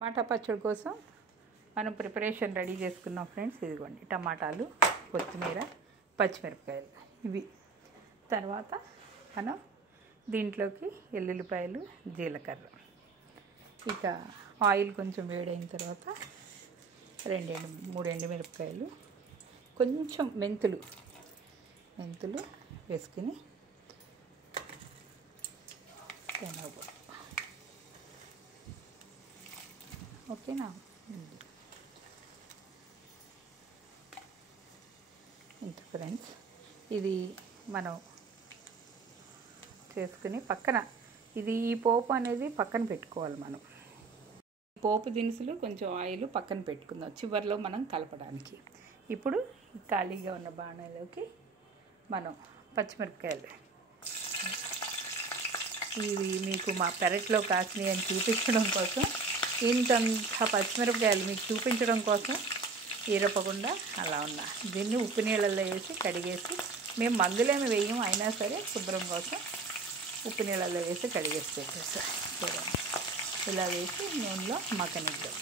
టమాటా పచ్చడి కోసం మనం ప్రిపరేషన్ రెడీ చేసుకున్నాం ఫ్రెండ్స్. ఇదిగోండి టమాటాలు, కొత్తిమీర, పచ్చిమిరపకాయలు ఇవి. తర్వాత మనం దీంట్లోకి ఎల్లుల్లిపాయలు, జీలకర్ర, ఇక ఆయిల్ కొంచెం వేడైన తర్వాత 3 ఎండుమిరపకాయలు, కొంచెం మెంతులు వేసుకుని శనగపప్పు. ఓకేనా? ఇంత ఫ్రెండ్స్, ఇది మనం చేసుకుని పక్కన ఈ పోపు అనేది పక్కన పెట్టుకోవాలి. మనం పోపు దినుసులు కొంచెం ఆయిల్ పక్కన పెట్టుకుందాం చివరిలో మనం కలపడానికి. ఇప్పుడు ఖాళీగా ఉన్న బాణలోకి మనం పచ్చిమిరపకాయలు, ఇవి మీకు మా పెరట్లో కాసినాయి అని చూపించడం కోసం, ఇంతంత పచ్చిమిరపకాయలు మీకు చూపించడం కోసం ఈరపకుండా అలా ఉన్నా. దీన్ని ఉప్పు నీళ్ళల్లో వేసి కడిగేసి, మేము మగ్గులేమి వేయం, అయినా సరే శుభ్రం కోసం ఉప్పు నీళ్ళల్లో వేసి కడిగేసి పెట్టేస్తాం. చూడండి, ఇలా వేసి నూనెలో మగ్గనిద్దాం.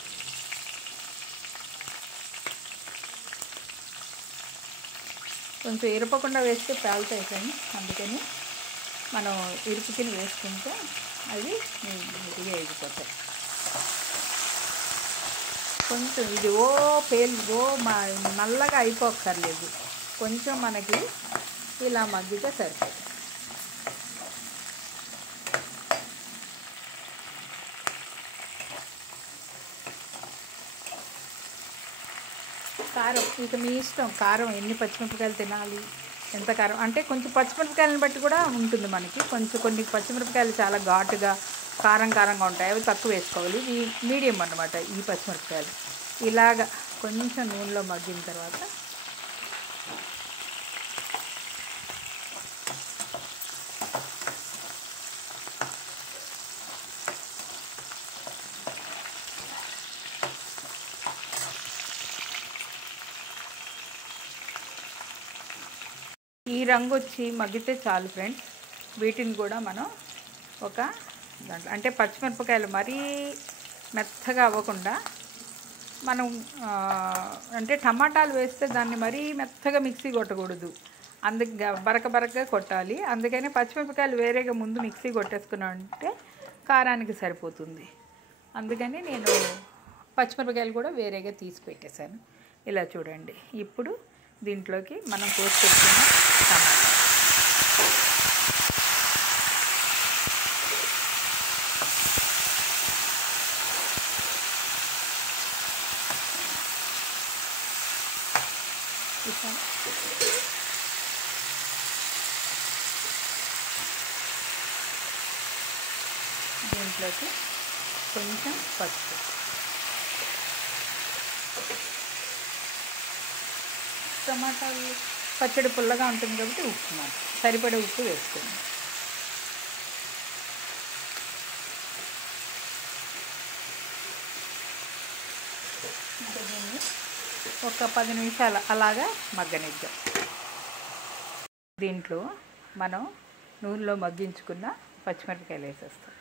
కొంచెం ఇరపకుండా వేస్తే పేలుతాయి ఫ్రెండ్స్, అందుకని మనం ఇరుపుకిని వేసుకుంటే అవి నీట్గా ఎగిపోతాయి. కొంచెం ఇది నల్లగా అయిపోక్కర్లేదు, కొంచెం మనకి ఇలా మగ్గితే సరిపోతుంది. కారం ఇక మీ ఇష్టం, కారం ఎన్ని పచ్చిమిరపకాయలు తినాలి, ఎంత కారం అంటే కొంచెం పచ్చిమిరపకాయలను బట్టి కూడా ఉంటుంది మనకి. కొన్ని పచ్చిమిరపకాయలు చాలా ఘాటుగా కారంగా ఉంటాయి, అవి తక్కువ వేసుకోవాలి. ఈ మీడియం అన్నమాట ఈ పచ్చిమిరపకాయలు. ఇలాగ కొంచెం నూనెలో మగ్గిన తర్వాత ఈ రంగు వచ్చి మగ్గితే చాలు ఫ్రెండ్స్. వీటిని కూడా మనం ఒక దాంట్లో, అంటే పచ్చిమిరపకాయలు మరీ మెత్తగా అవ్వకుండా, మనం అంటే టమాటాలు వేస్తే దాన్ని మరీ మెత్తగా మిక్సీ కొట్టకూడదు, అందుకే బరకగా కొట్టాలి. అందుకని పచ్చిమిరపకాయలు వేరేగా ముందు మిక్సీ కొట్టేసుకున్నామంటే కారానికి సరిపోతుంది. అందుకని నేను పచ్చిమిరపకాయలు కూడా వేరేగా తీసి పెట్టేశాను. ఇలా చూడండి. ఇప్పుడు దీంట్లోకి మనం కోసి పెట్టుకున్న టమాటా, దీంట్లోకి కొంచెం పసుపు, టమాటాలు పచ్చడి పుల్లగా ఉంటుంది కాబట్టి ఉప్పు మాత్రం సరిపడే ఉప్పు వేసుకోండి. దీన్ని ఒక 10 నిమిషాలు అలాగా మగ్గనిద్దాం. దీంట్లో మనం నూనెలో మగ్గించుకున్న పచ్చిమిరపకాయలు వేసేస్తాం.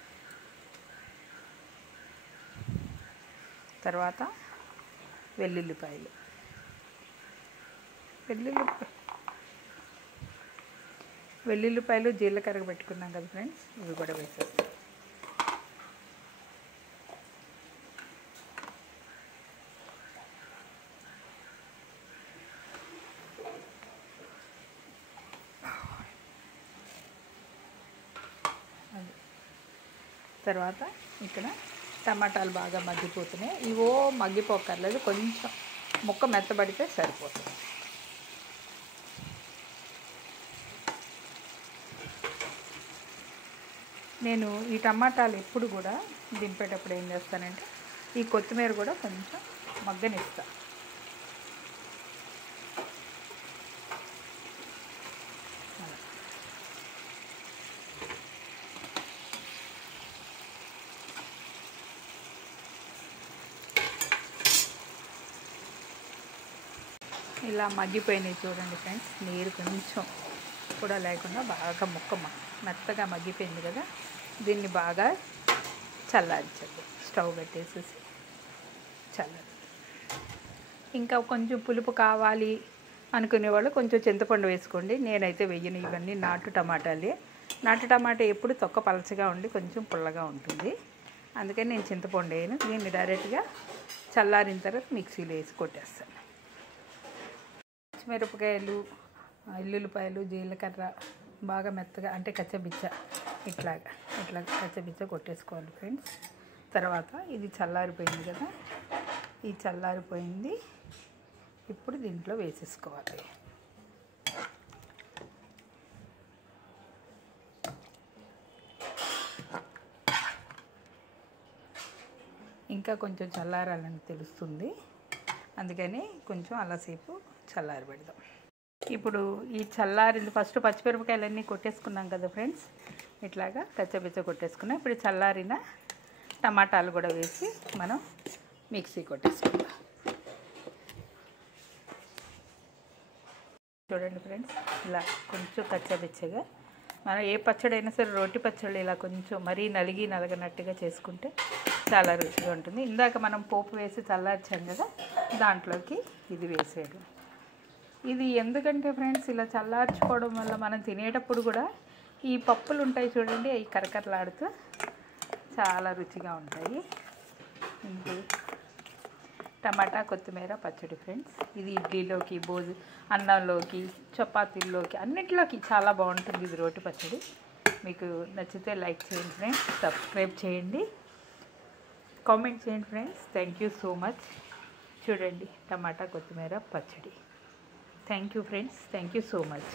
తర్వాత వెల్లుల్లిపాయలు జీలకర్ర పెట్టుకున్నాం కదా ఫ్రెండ్స్, ఇవి కూడా వేసేస్తాం. తర్వాత ఇక్కడ టమాటాలు బాగా మగ్గిపోతున్నాయి. ఇవో మగ్గిపోకర్లేదు, కొంచెం ముక్క మెత్తబడితే సరిపోతుంది. నేను ఈ టమాటాలు ఎప్పుడు కూడా దింపేటప్పుడు ఏం చేస్తానంటే ఈ కొత్తిమీర కూడా కొంచెం మగ్గనిస్తాను. ఇలా మగ్గిపోయినాయి చూడండి ఫ్రెండ్స్, నీరు కొంచెం కూడా లేకుండా బాగా ముక్క మెత్తగా మగ్గిపోయింది కదా. దీన్ని బాగా చల్లారించండి. స్టవ్ పెట్టేసేసి చల్లారి. ఇంకా కొంచెం పులుపు కావాలి అనుకునే వాళ్ళు కొంచెం చింతపండు వేసుకోండి. నేనైతే వెయ్యను. ఇవన్నీ నాటు టమాటాలే. నాటు టమాటా ఎప్పుడు తొక్క పలచగా ఉండి కొంచెం పుల్లగా ఉంటుంది. అందుకని నేను చింతపండు వేయను. దీన్ని డైరెక్ట్గా చల్లారిన తర్వాత మిక్సీలో వేసి కొట్టేస్తాను. పచ్చిమిరపకాయలు, ఎల్లుల్లిపాయలు, జీలకర్ర బాగా మెత్తగా అంటే కచ్చబిచ్చ ఇట్లా కచ్చబిచ్చ కొట్టేసుకోవాలి ఫ్రెండ్స్. తర్వాత ఇది చల్లారిపోయింది కదా, ఈ చల్లారిపోయింది ఇప్పుడు దీంట్లో వేసేసుకోవాలి. ఇంకా కొంచెం చల్లారాలని తెలుస్తుంది, అందుకని కొంచెం అలాసేపు చల్లారి పెడదాం. ఇప్పుడు ఈ చల్లారింది ఫస్ట్ పచ్చిమిరపకాయలన్నీ కొట్టేసుకున్నాం కదా ఫ్రెండ్స్, ఇట్లాగా కచ్చబిచ్చ కొట్టేసుకున్నాం. ఇప్పుడు చల్లారిన టమాటాలు కూడా వేసి మనం మిక్సీ కొట్టేసుకుందాం. చూడండి ఫ్రెండ్స్, ఇలా కొంచెం కచ్చబిచ్చగా మనం ఏ పచ్చడి అయినా సరే రోటి పచ్చళ్ళు ఇలా కొంచెం మరీ నలగనట్టుగా చేసుకుంటే చాలా రుచిగా ఉంటుంది. ఇందాక మనం పోపు వేసి చల్లార్చాం కదా, దాంట్లోకి ఇది వేసేయడం. ఇది ఎందుకంటే ఫ్రెండ్స్ ఇలా చల్లార్చుకోవడం వల్ల మనం తినేటప్పుడు కూడా ఈ పప్పులు ఉంటాయి చూడండి, అవి కరకరలాడుతూ చాలా రుచిగా ఉంటాయి. ఇది టమాటా కొత్తిమీర పచ్చడి ఫ్రెండ్స్. ఇది ఇడ్లీలోకి, అన్నంలోకి, చపాతీల్లోకి అన్నింటిలోకి చాలా బాగుంటుంది ఇది రోటి పచ్చడి. మీకు నచ్చితే లైక్ చేయండి ఫ్రెండ్స్, సబ్స్క్రైబ్ చేయండి, కామెంట్ చేయండి friends. Thank you so much. చూడండి టమాటా కొత్తిమీర పచ్చడి. Thank you friends, thank you so much.